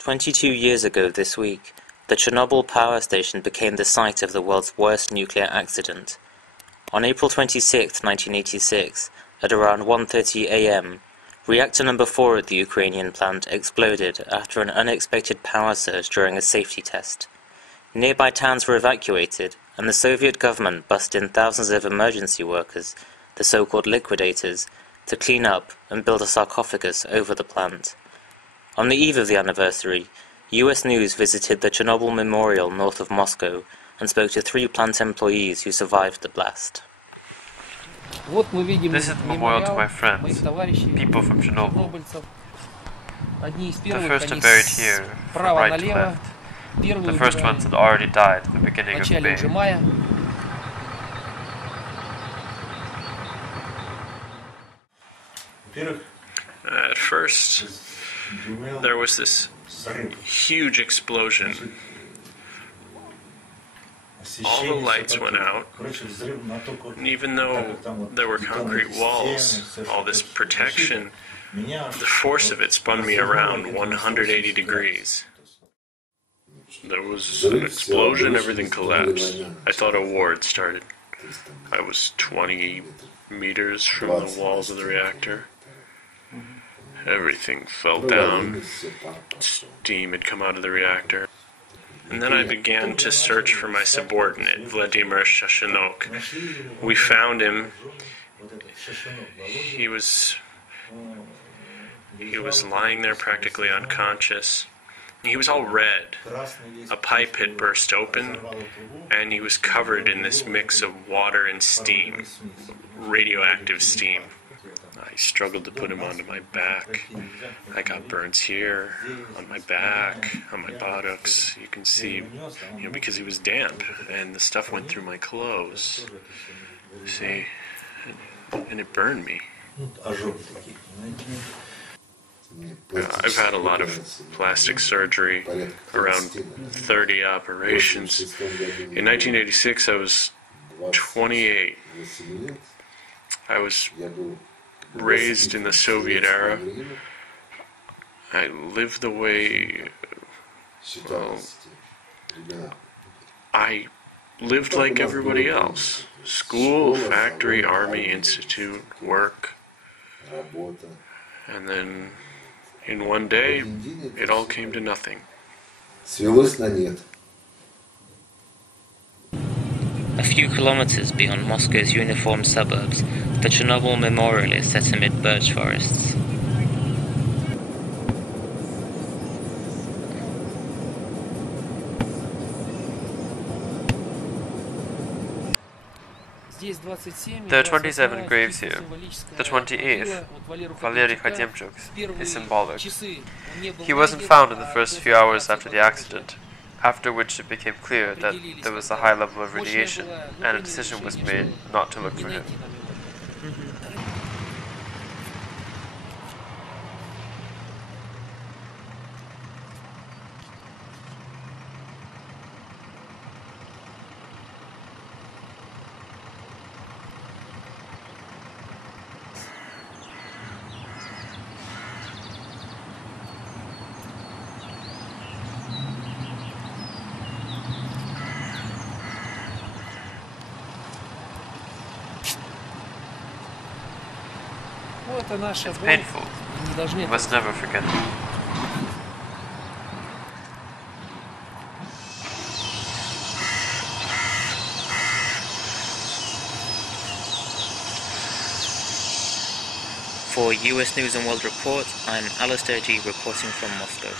22 years ago this week, the Chernobyl power station became the site of the world's worst nuclear accident. On April 26, 1986, at around 1:30 a.m., reactor number 4 at the Ukrainian plant exploded after an unexpected power surge during a safety test. Nearby towns were evacuated, and the Soviet government bussed in thousands of emergency workers, the so-called liquidators, to clean up and build a sarcophagus over the plant. On the eve of the anniversary, US News visited the Chernobyl Memorial north of Moscow and spoke to 3 plant employees who survived the blast. This is the memorial to my friends, people from Chernobyl. The first are buried here, from right to left. The first ones had already died at the beginning of May. At first, there was this huge explosion. All the lights went out, and even though there were concrete walls, all this protection, the force of it spun me around 180 degrees. There was an explosion, everything collapsed. I thought a war had started. I was 20 meters from the walls of the reactor. Everything fell down. Steam had come out of the reactor. And then I began to search for my subordinate, Vladimir Shashanok. We found him. He was lying there practically unconscious. He was all red. A pipe had burst open, and he was covered in this mix of water and steam, radioactive steam. I struggled to put him onto my back. I got burns here, on my back, on my buttocks. You can see, because he was damp, and the stuff went through my clothes. See, and it burned me. I've had a lot of plastic surgery, around 30 operations. In 1986, I was 28. I was raised in the Soviet era. I lived the way, I lived like everybody else. School, factory, army, institute, work. And then, in one day, it all came to nothing. A few kilometers beyond Moscow's uniformed suburbs, the Chernobyl Memorial is set amid birch forests. There are 27 graves here. The 28th, Valery Khatemchuk's, is symbolic. He wasn't found in the first few hours after the accident, after which it became clear that there was a high level of radiation, and a decision was made not to look for him. It's painful. We must never forget it. For US News and World Report, I'm Alistair G. reporting from Moscow.